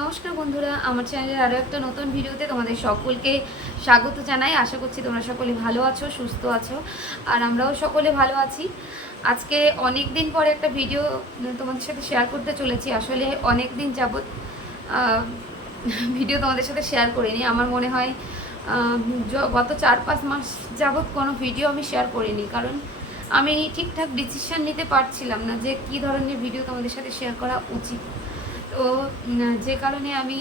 নমস্কার বন্ধুরা, আমার চ্যানেলের আরও একটা নতুন ভিডিওতে তোমাদের সকলকে স্বাগত জানাই। আশা করছি তোমরা সকলে ভালো আছো, সুস্থ আছো, আর আমরাও সকলে ভালো আছি। আজকে অনেক দিন পরে একটা ভিডিও তোমাদের সাথে শেয়ার করতে চলেছি। আসলে অনেক দিন যাবৎ ভিডিও তোমাদের সাথে শেয়ার করিনি। আমার মনে হয় গত 4-5 মাস যাবৎ কোনো ভিডিও আমি শেয়ার করিনি, কারণ আমি ঠিকঠাক ডিসিশন নিতে পারছিলাম না যে কী ধরনের ভিডিও তোমাদের সাথে শেয়ার করা উচিত। তো যে কারণে আমি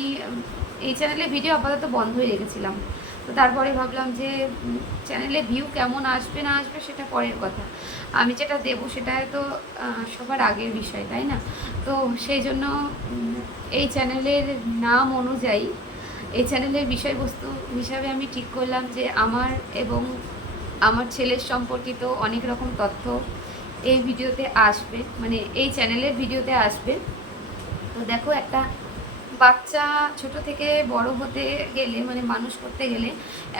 এই চ্যানেলে ভিডিও আপাতত বন্ধই রেখেছিলাম। তো তারপরে ভাবলাম যে চ্যানেলে ভিউ কেমন আসবে না আসবে সেটা পরের কথা, আমি যেটা দেবো সেটা তো সবার আগের বিষয়, তাই না? তো সেই জন্য এই চ্যানেলের নাম অনুযায়ী এই চ্যানেলের বিষয়বস্তু হিসাবে আমি ঠিক করলাম যে আমার এবং আমার ছেলের সম্পর্কিত অনেক রকম তথ্য এই ভিডিওতে আসবে, মানে এই চ্যানেলের ভিডিওতে আসবে। তো দেখো, একটা বাচ্চা ছোট থেকে বড় হতে গেলে, মানে মানুষ করতে গেলে,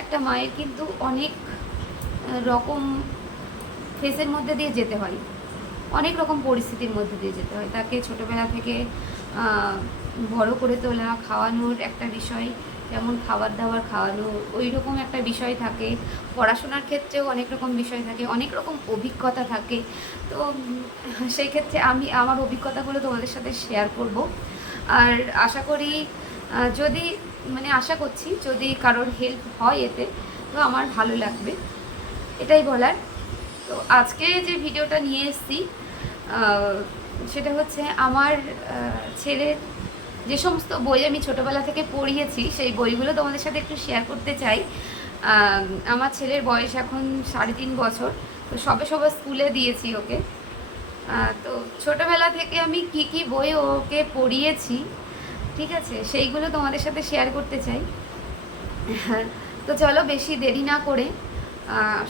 একটা মায়ের কিন্তু অনেক রকম ফেসের মধ্যে দিয়ে যেতে হয়, অনেক রকম পরিস্থিতির মধ্যে দিয়ে যেতে হয়। তাকে ছোটোবেলা থেকে বড় করে তোলা, খাওয়ানোর একটা বিষয়, যেমন খাবার দাবার খাওয়ানো, ওই রকম একটা বিষয় থাকে। পড়াশোনার ক্ষেত্রেও অনেক রকম বিষয় থাকে, অনেক রকম অভিজ্ঞতা থাকে। তো সেই ক্ষেত্রে আমি আমার অভিজ্ঞতাগুলো তোমাদের সাথে শেয়ার করব। আর আশা করি যদি আশা করছি যদি কারোর হেল্প হয় এতে, তো আমার ভালো লাগবে, এটাই বলার। তো আজকে যে ভিডিওটা নিয়ে এসেছি সেটা হচ্ছে আমার ছেলের যে সমস্ত বই আমি ছোটোবেলা থেকে পড়িয়েছি, সেই বইগুলো তোমাদের সাথে একটু শেয়ার করতে চাই। আমার ছেলের বয়স এখন 3.5 বছর। তো সবে স্কুলে দিয়েছি ওকে। তো ছোটোবেলা থেকে আমি কি কি বই ওকে পড়িয়েছি, ঠিক আছে, সেইগুলো তোমাদের সাথে শেয়ার করতে চাই। তো চলো, বেশি দেরি না করে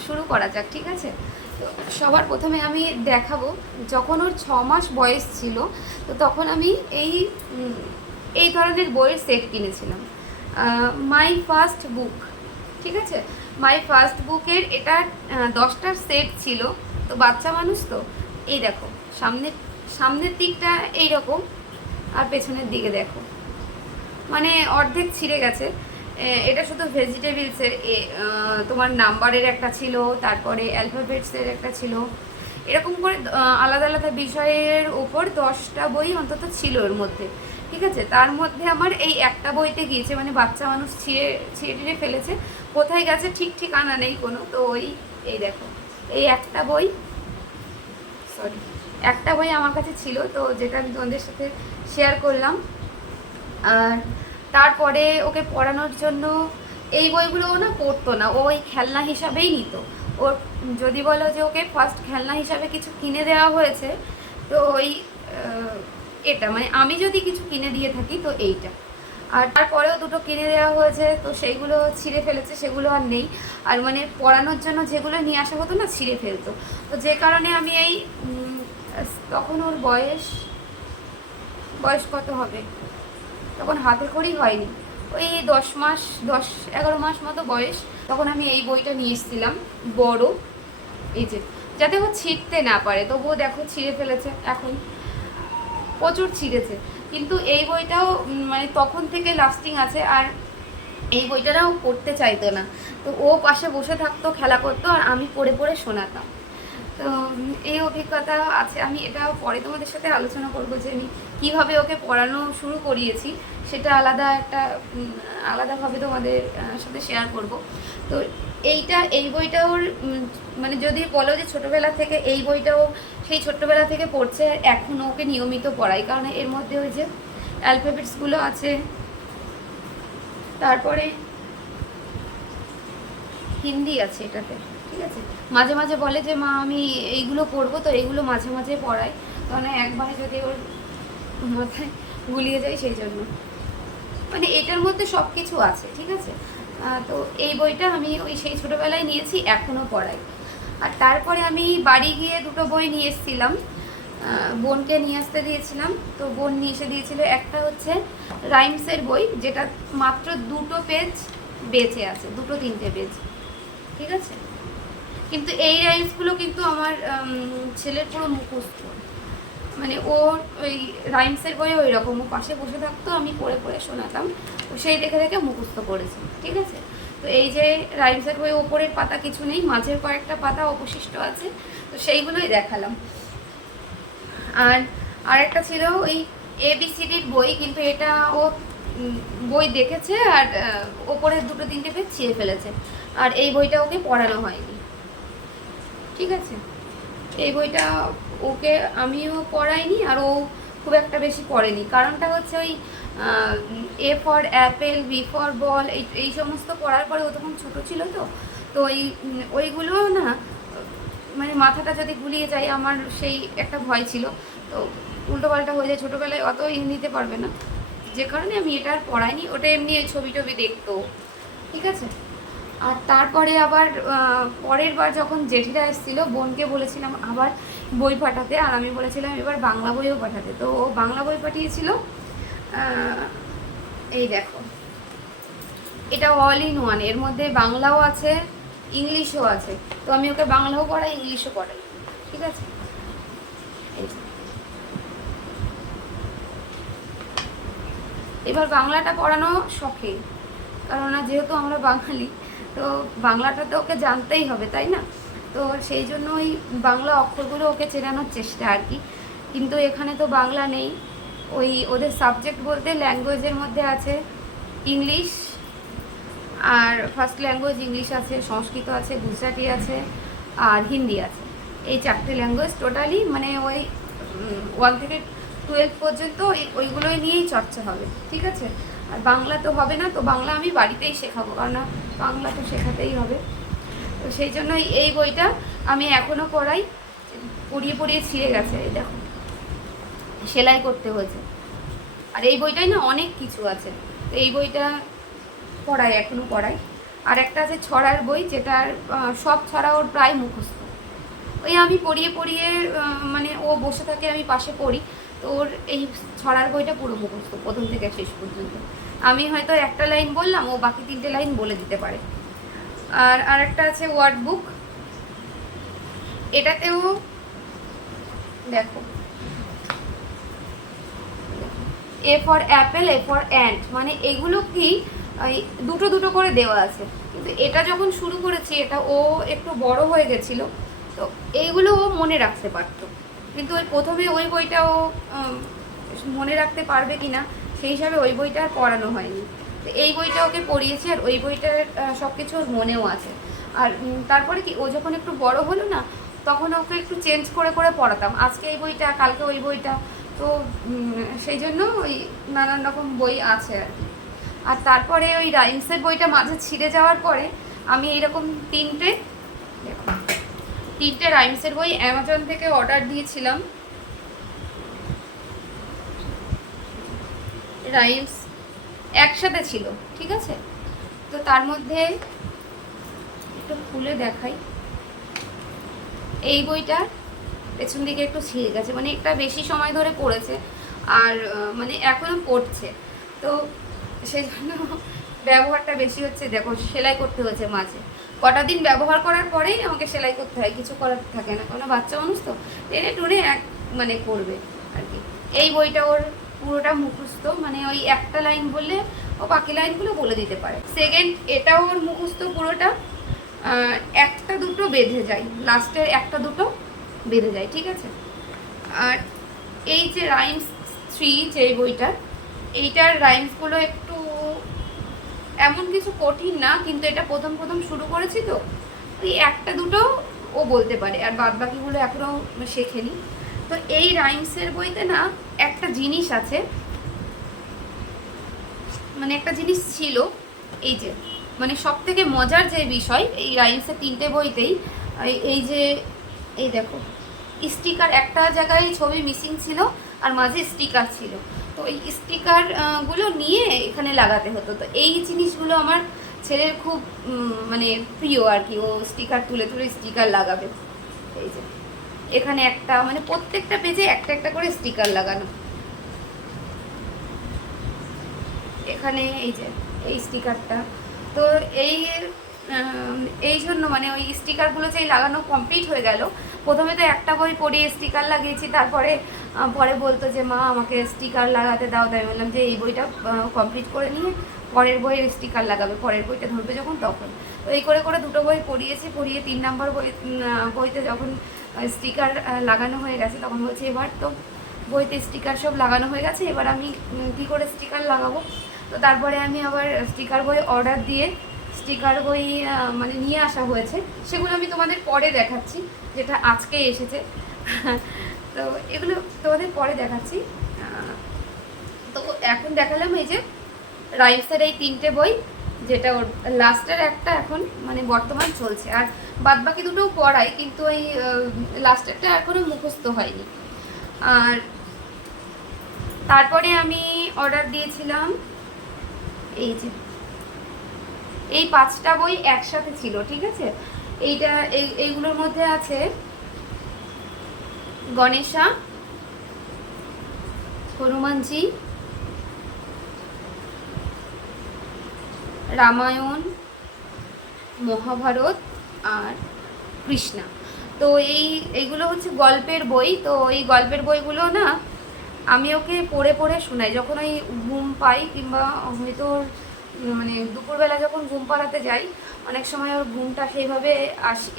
শুরু করা যাক, ঠিক আছে? তো সবার প্রথমে আমি দেখাবো, যখন ওর 6 মাস বয়স ছিল, তো তখন আমি এই ধরনের বইয়ের সেট কিনেছিলাম, মাই ফার্স্ট বুক, ঠিক আছে? মাই ফার্স্ট বুকের এটা 10টার সেট ছিল। তো বাচ্চা মানুষ তো, এই দেখো, সামনের দিকটা এইরকম, আর পেছনের দিকে দেখো, মানে অর্ধেক ছিঁড়ে গেছে। এটা শুধু ভেজিটেবলসের, তোমার নাম্বারের একটা ছিল, তারপরে অ্যালফাবেটসের একটা ছিল, এরকম করে আলাদা আলাদা বিষয়ের উপর 10টা বই অন্তত ছিল এর মধ্যে, ঠিক আছে? তার মধ্যে আমার এই একটা বইতে গিয়েছে, মানে বাচ্চা মানুষ ছিঁড়ে ফেলেছে, কোথায় গেছে ঠিক ঠিকানা নেই কোনো। তো এই দেখো, এই একটা বই আমার কাছে ছিল, তো যেটা আমি তোমাদের সাথে শেয়ার করলাম। আর তারপরে ওকে পড়ানোর জন্য এই বইগুলো ও না পড়তো না, ও ওই খেলনা হিসাবেই নিত। ওর যদি বলো যে ওকে ফার্স্ট খেলনা হিসাবে কিছু কিনে দেওয়া হয়েছে, তো ওই এটা, মানে আমি যদি কিছু কিনে দিয়ে থাকি তো এইটা। আর তারপরেও দুটো কিনে দেওয়া হয়েছে, তো সেইগুলো ছিঁড়ে ফেলেছে, সেগুলো আর নেই। আর মানে পড়ানোর জন্য যেগুলো নিয়ে আসা হতো না, ছিঁড়ে ফেলতো। তো যে কারণে আমি তখন ওর বয়স কত হবে, তখন হাতে খড়ি হয়নি, ওই 10-11 মাস মতো বয়স। তখন আমি এই বইটা নিয়ে এসেছিলাম, বড়, এই যে, যাতে ও ছিঁড়তে না পারে। তবুও দেখো ছিঁড়ে ফেলেছে, এখন প্রচুর ছিঁড়েছে। কিন্তু এই বইটাও মানে তখন থেকে লাস্টিং আছে। আর এই বইটাও পড়তে চাইতো না, তো ও পাশে বসে থাকতো, খেলা করতো, আর আমি পড়ে পড়ে শোনাতাম। তো এই অভিজ্ঞতা আছে, আমি এটাও পরে তোমাদের সাথে আলোচনা করব যে আমি কীভাবে ওকে পড়ানো শুরু করিয়েছি, সেটা আলাদাভাবে তোমাদের সাথে শেয়ার করব। তো এই বইটা ওর মানে যদি বলো যে ছোটোবেলা থেকে এই বইটাও সেই ছোট্টবেলা থেকে পড়ছে, আর এখন ওকে নিয়মিত পড়াই, কারণ এর মধ্যে ওই যে অ্যালফাবেটসগুলো আছে, তারপরে হিন্দি আছে এটাতে, ঠিক আছে? মাঝে মাঝে বলে যে মা আমি এইগুলো পড়বো, তো এইগুলো মাঝে মাঝে পড়াই, কারণ একবারে যদি ওর মাথায় গুলিয়ে যায়, সেই জন্য। মানে এটার মধ্যে সব কিছু আছে, ঠিক আছে? তো এই বইটা আমি সেই ছোটোবেলায় নিয়েছি, এখনও পড়াই। আর তারপরে আমি বাড়ি গিয়ে দুটো বই নিয়ে এসেছিলাম, বোনকে নিয়ে আসতে দিয়েছিলাম। তো বোন নিয়ে এসে দিয়েছিল, একটা হচ্ছে রাইমসের বই, যেটা মাত্র 2টো পেজ বেঁচে আছে, 2-3টে পেজ, ঠিক আছে? কিন্তু এই রাইমসগুলো কিন্তু আমার ছেলের পুরো মুখস্থ, মানে ওর ওই রাইমসের বই ওই রকম, ও পাশে বসে থাকতো, আমি পড়ে পড়ে শোনাতাম, তো সেই দেখে দেখে মুখস্থ করেছি, ঠিক আছে। তো এই যে রাইমসের বই ওপরের পাতা কিছু নেই, মাঝের কয়েকটা পাতা অবশিষ্ট আছে, তো সেইগুলোই দেখালাম। আর আরেকটা ছিল ওই ABCDর বই, কিন্তু এটা ও বই দেখেছে আর ওপরের দুটো তিনটে পেজ ছিঁড়ে ফেলেছে, আর এই বইটা ওকে পড়ানো হয়নি, ঠিক আছে। এই বইটা ওকে আমিও পড়াইনি, আর ও খুব একটা বেশি পড়েনি। কারণটা হচ্ছে ওই A for Apple, B for ball, এই সমস্ত পড়ার পরে ও তখন ছোটো ছিল, তো ওইগুলো না মানে মাথাটা যদি গুলিয়ে যায়, আমার সেই একটা ভয় ছিল, তো উল্টোপাল্টা হয়ে যায়, ছোটোবেলায় অত নিতে পারবে না, যে কারণে আমি এটা আর পড়াইনি। ওটা এমনি ছবি টবি দেখতো, ঠিক আছে। আর তারপরে আবার পরের বার যখন জেঠিরা এসেছিলো, বোনকে বলেছিলাম আবার বই পাঠাতে, আর আমি বলেছিলাম এবার বাংলা বইও পাঠাতে, তো ও বাংলা বই পাঠিয়েছিল। এই দেখো, এটা অল ইন ওয়ান, এর মধ্যে বাংলাও আছে ইংলিশও আছে, তো আমি ওকে বাংলাও পড়াই ইংলিশও পড়াই, ঠিক আছে। এবার বাংলাটা পড়ানো শখে, কারণ যেহেতু আমরা বাঙালি, তো বাংলাটা তো ওকে জানতেই হবে, তাই না। তো সেই জন্য ওই বাংলা অক্ষরগুলো ওকে চেনানোর চেষ্টা আর কি। কিন্তু এখানে তো বাংলা নেই, ওই ওদের সাবজেক্ট বলতে ল্যাঙ্গুয়েজের মধ্যে আছে ইংলিশ, আর ফার্স্ট ল্যাঙ্গুয়েজ ইংলিশ আছে, সংস্কৃত আছে, গুজরাটি আছে, আর হিন্দি আছে। এই 4টে ল্যাঙ্গুয়েজ টোটালি, মানে ওই 1 থেকে 12 পর্যন্ত ওইগুলোই নিয়েই চর্চা হবে, ঠিক আছে। আর বাংলা তো হবে না, তো বাংলা আমি বাড়িতেই শেখাবো, কারণ বাংলা তো শেখাতেই হবে। তো সেই জন্যই এই বইটা আমি এখনও পড়াই, পড়িয়ে পড়িয়ে ছিঁড়ে গেছে, এই দেখো সেলাই করতে হয়েছে। আর এই বইটাই না অনেক কিছু আছে, তো এই বইটা পড়াই, এখনও পড়াই। আর একটা আছে ছড়ার বই, যেটার সব ছড়া ওর প্রায় মুখস্থ, ওই আমি পড়িয়ে পড়িয়ে মানে ও বসে থাকে, আমি পাশে পড়ি, তো ওর এই ছড়ার বইটা পুরো মুখস্থ প্রথম থেকে শেষ পর্যন্ত। আমি হয়তো একটা লাইন বললাম, ও বাকি 3টে লাইন বলে দিতে পারে। আর আরেকটা আছে ওয়ার্ড বুক, এটাতেও দেখো A for Apple, A for ant, মানে এগুলো কি দুটো দুটো করে দেওয়া আছে, কিন্তু এটা যখন শুরু করেছি, এটা ও একটু বড় হয়ে গেছিল, তো এইগুলো ও মনে রাখতে পারতো, কিন্তু ওই প্রথমে ওই বইটা ও মনে রাখতে পারবে কি না সেই হিসাবে ওই বইটা আর পড়ানো হয়নি। তো এই বইটা ওকে পড়িয়েছি, আর ওই বইটার সব কিছু ওর মনেও আছে। আর তারপরে কি, ও যখন একটু বড় হলো না, তখন ওকে একটু চেঞ্জ করে করে পড়াতাম, আজকে এই বইটা, কালকে ওই বইটা, তো সেই জন্য ওই নানান রকম বই আছে আর কি। আর তারপরে ওই রাইমসের বইটা মাঝে ছিঁড়ে যাওয়ার পরে আমি এইরকম 3টে রাইমসের বই অ্যামাজন থেকে অর্ডার দিয়েছিলাম। রাইমস একসাথে ছিল, ঠিক আছে। তো তার মধ্যে একটু খুলে দেখাই, এই বইটা পেছন দিকে একটু ছিঁড়ে গেছে, মানে একটা বেশি সময় ধরে পড়েছে, আর মানে এখনও পড়ছে, তো সেই জন্য ব্যবহারটা বেশি হচ্ছে। দেখো সেলাই করতে হয়েছে মাঝে, কটা দিন ব্যবহার করার পরেই আমাকে সেলাই করতে হয়, কিছু করার থাকে না, কোনো বাচ্চা মানুষ তো টেনে টুনে মানে করবে আর কি। এই বইটা ওর পুরোটা মুখস্থ, মানে ওই একটা লাইন বললে ও বাকি লাইনগুলো বলে দিতে পারে। সেকেন্ড, এটাও ওর মুখস্থ পুরোটা, একটা দুটো বেঁধে যায়, লাস্টের একটা দুটো বেঁধে যায়, ঠিক আছে। আর এই যে রাইমস 3 যে বইটার, এইটার রাইমসগুলো একটু এমন কিছু কঠিন না, কিন্তু এটা প্রথম প্রথম শুরু করেছি, তো ওই একটা দুটো ও বলতে পারে, আর বাদ বাকিগুলো এখনও শেখেনি। তো এই রাইমসের বইতে না একটা জিনিস আছে, মানে একটা জিনিস ছিল, এই যে মানে সব থেকে মজার যে বিষয় এই রাইমসের 3টে বইতেই, এই যে এই দেখো স্টিকার, একটা জায়গায় ছবি মিসিং ছিল আর মাঝে স্টিকার ছিল, তো এই স্টিকার গুলো নিয়ে এখানে লাগাতে হতো। তো এই জিনিসগুলো আমার ছেলের খুব মানে প্রিয় আর কি, ও স্টিকার তুলে তুলে স্টিকার লাগাবে। এই যে এখানে একটা, মানে প্রত্যেকটা পেজে একটা একটা করে স্টিকার লাগানো, এখানে এই যে এই স্টিকারটা। তো এই এই জন্য মানে ওই স্টিকারগুলো যেই লাগানো কমপ্লিট হয়ে গেল, প্রথমে তো একটা বই পড়িয়ে স্টিকার লাগিয়েছি, তারপরে পরে বলতো যে মা আমাকে স্টিকার লাগাতে দাও, তাই বললাম যে এই বইটা কমপ্লিট করে নিয়ে পরের বইয়ের স্টিকার লাগাবে, পরের বইটা ধরবে যখন তখন। তো এই করে করে দুটো বই পড়িয়েছি, পড়িয়ে 3 নম্বর বইতে যখন স্টিকার লাগানো হয়ে গেছে তখন বলছি এবার তো বইতে স্টিকার সব লাগানো হয়ে গেছে, এবার আমি কী করে স্টিকার লাগাবো। তো তারপরে আমি আবার স্টিকার বই অর্ডার দিয়ে স্টিকার বই মানে নিয়ে আসা হয়েছে, সেগুলো আমি তোমাদের পরে দেখাচ্ছি, যেটা আজকে এসেছে। তো এগুলো তোমাদের পরে দেখাচ্ছি। তো এখন দেখালাম এই যে রাইমসের এই 3টে বই, যেটা ওর লাস্টের একটা এখন মানে বর্তমান চলছে, আর বাদ বাকি দুটোও পড়াই, কিন্তু এই লাস্টেরটা এখনও মুখস্থ হয়নি। আর তারপরে আমি অর্ডার দিয়েছিলাম এই যে এই 5টা বই একসাথে ছিল, ঠিক আছে। এইগুলোর মধ্যে আছে গণেশা, হনুমানজি, রামায়ণ, মহাভারত আর কৃষ্ণা। তো এইগুলো হচ্ছে গল্পের বই। তো এই গল্পের বইগুলো না আমি ওকে পড়ে পড়ে শোনাই যখন ওই ঘুম পাই, কিংবা হয়তো মানে দুপুরবেলা যখন ঘুম পাড়াতে যাই, অনেক সময় ওর ঘুমটা সেইভাবে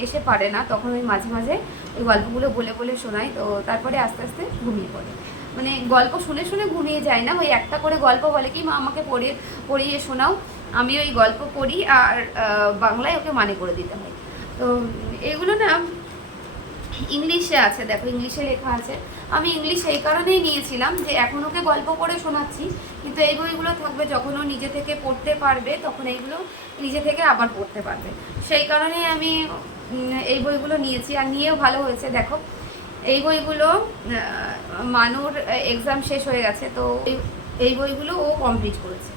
এসে পারে না, তখন ওই মাঝে মাঝে ওই গল্পগুলো বলে বলে শোনাই। তো তারপরে আস্তে আস্তে ঘুমিয়ে পড়ে, মানে গল্প শুনে শুনে ঘুমিয়ে যায় না, ওই একটা করে গল্প বলে কি মা আমাকে পড়িয়ে শোনাও, আমি ওই গল্প পড়ি আর বাংলায় ওকে মানে করে দিতে হয়। তো এগুলো না ইংলিশে আছে, দেখো ইংলিশে লেখা আছে। আমি ইংলিশ এই কারণেই নিয়েছিলাম যে এখন ওকে গল্প পড়ে শোনাচ্ছি, কিন্তু এই বইগুলো থাকবে যখন ও নিজে থেকে পড়তে পারবে, তখন এইগুলো নিজে থেকে আবার পড়তে পারবে। সেই কারণেই আমি এই বইগুলো নিয়েছি, আর নিয়েও ভালো হয়েছে। দেখো এই বইগুলো মানুর এক্সাম শেষ হয়ে গেছে, তো এই বইগুলো ও কমপ্লিট করেছে,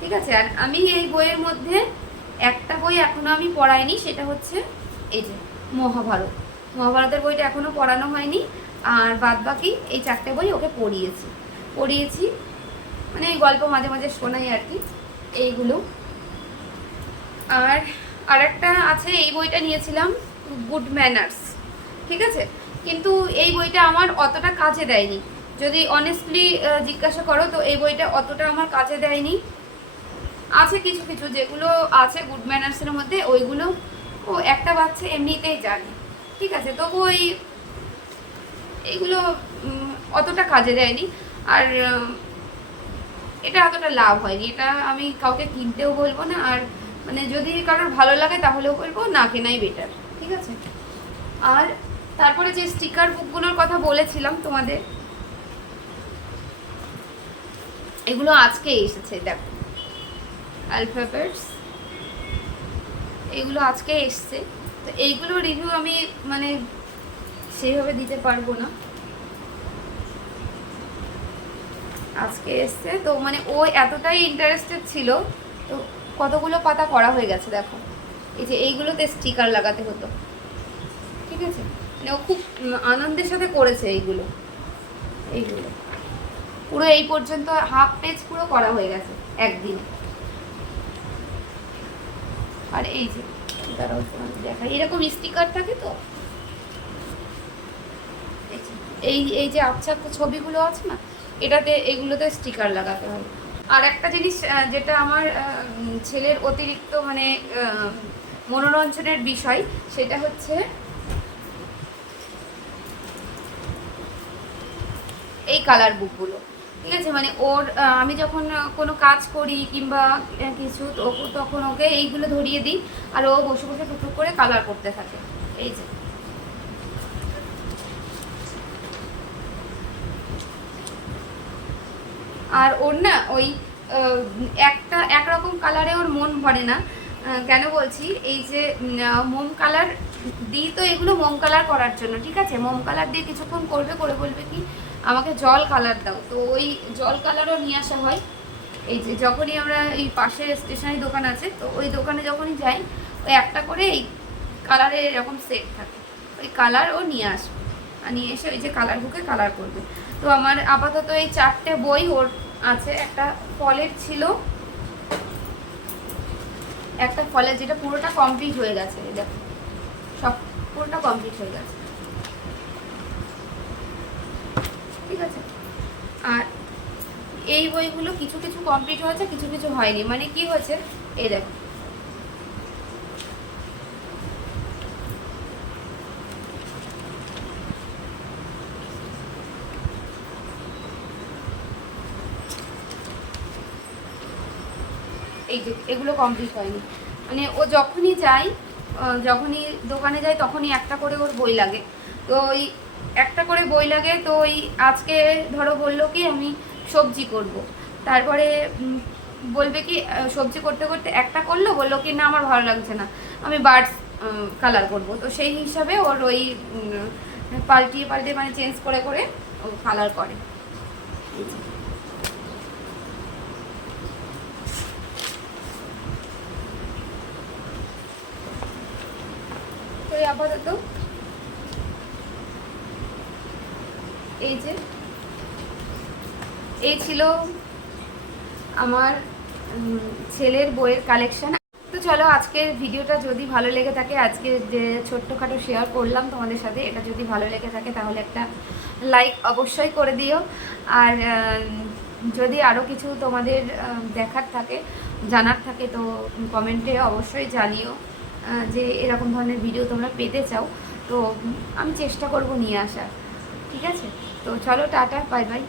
ঠিক আছে। আর আমি এই বইয়ের মধ্যে একটা বই এখনও আমি পড়াইনি, সেটা হচ্ছে এই যে মহাভারতের বইটা এখনও পড়ানো হয়নি, আর বাদ বাকি এই 4টে বই ওকে পড়িয়েছি মানে এই গল্প মাঝে মাঝে শোনাই আর কি এইগুলো। আর একটা আছে, এই বইটা নিয়েছিলাম গুড ম্যানার্স, ঠিক আছে, কিন্তু এই বইটা আমার অতটা কাজে দেয়নি, যদি অনেস্টলি জিজ্ঞাসা করো তো এই বইটা অতটা আমার কাজে দেয়নি। আছে কিছু কিছু যেগুলো আছে গুড ম্যানার্সের মধ্যে, ওইগুলো ও একটা বাচ্চা এমনিতেই জানে, ঠিক আছে, তবু এইগুলো অতটা কাজে দেয়নি। আর এটা অতটা লাভ হয়নি, এটা আমি কাউকে কিনতেও বলবো না, আর মানে যদি কারোর ভালো লাগে তাহলেও বলবো না কেনাই বেটার, ঠিক আছে। আর তারপরে যে স্টিকার বুকগুলোর কথা বলেছিলাম তোমাদের, এগুলো আজকে এসেছে, দেখো অ্যালফাবেটস, এগুলো আজকে এসছে। তো এইগুলো রিভিউ আমি মানে সেইভাবে দিতে পারবো না, আজকে এসছে তো মানে ও এতটাই ইন্টারেস্টেড ছিল, তো কতগুলো পাতা করা হয়ে গেছে দেখো। এই যে এইগুলোতে স্টিকার লাগাতে হতো, ঠিক আছে, মানে ও খুব আনন্দের সাথে করেছে এইগুলো পুরো এই পর্যন্ত হাফ পেজ পুরো করা হয়ে গেছে একদিন। আর এই যে দাঁড়াও দেখা, এরকম স্টিকার থাকে তো, এই যে আচ্ছা ছবিগুলো আছে না, এটাতে এগুলোতে স্টিকার লাগাতে হয়। আর একটা জিনিস যেটা আমার ছেলের অতিরিক্ত মানে মনোরঞ্জনের বিষয়, সেটা হচ্ছে এই কালার বুকগুলো, ঠিক আছে, মানে ওর আমি যখন কোনো কাজ করি কিংবা কিছু তখন ওকে এইগুলো ধরিয়ে দিই, আর ও বসে বসে টুকটুক করে কালার করতে থাকে। এই যে আর ওর না ওই একরকম কালারে ওর মন ভরে না, কেন বলছি, এই যে মোম কালার দিই, তো এগুলো মোম কালার করার জন্য, ঠিক আছে, মোম কালার দিয়ে কিছুক্ষণ করবে, করে বলবে কি আমাকে জল কালার দাও, তো ওই জল কালারও নিয়ে আসা হয়। এই যে যখনই আমরা এই পাশে স্টেশনারি দোকান আছে, তো ওই দোকানে যখনই যাই, ওই একটা করে এই কালারের এরকম সেট থাকে, ওই কালার ও নিয়ে আসবে, আর নিয়ে এসে ওই যে কালার বুকে কালার করবে। তো আমার আপাতত এই 4টে বই ওর আছে। একটা ফলের ছিল, একটা ফলের যেটা পুরোটা কমপ্লিট হয়ে গেছে, দেখো সব পুরোটা কমপ্লিট হয়ে গেছে, ঠিক আছে। আর এই বইগুলো কিছু কিছু কমপ্লিট হয়েছে, কিছু কিছু হয়নি। মানে কি হয়েছে, এই দেখো এই যে এগুলো কমপ্লিট হয়নি। মানে ও যখনই যায়, যখনই দোকানে যায় তখনই একটা করে ওর বই লাগে। তো ওই একটা করে বই লাগে, তো ওই আজকে ধরো বললো কি আমি সবজি করব, তারপরে বলবে কি সবজি করতে করতে একটা করলো, বললো কি না আমার ভালো লাগছে না, আমি বার্ডস কালার করব। তো সেই হিসাবে ওর ওই পাল্টিয়ে পাল্টিয়ে মানে চেঞ্জ করে করে ও কালার করে। তো আপাতত এই যে এই ছিল আমার ছেলের বইয়ের কালেকশন। তো চলো আজকের ভিডিওটা যদি ভালো লেগে থাকে, আজকে যে ছোট্টখাটো শেয়ার করলাম তোমাদের সাথে, এটা যদি ভালো লেগে থাকে তাহলে একটা লাইক অবশ্যই করে দিও। আর যদি আরও কিছু তোমাদের দেখার থাকে, জানার থাকে, তো কমেন্টে অবশ্যই জানিও যে এরকম ধরনের ভিডিও তোমরা পেতে চাও। তো আমি চেষ্টা করব নিয়ে আসার, ঠিক আছে। তো চলো টাটা, বাই বাই।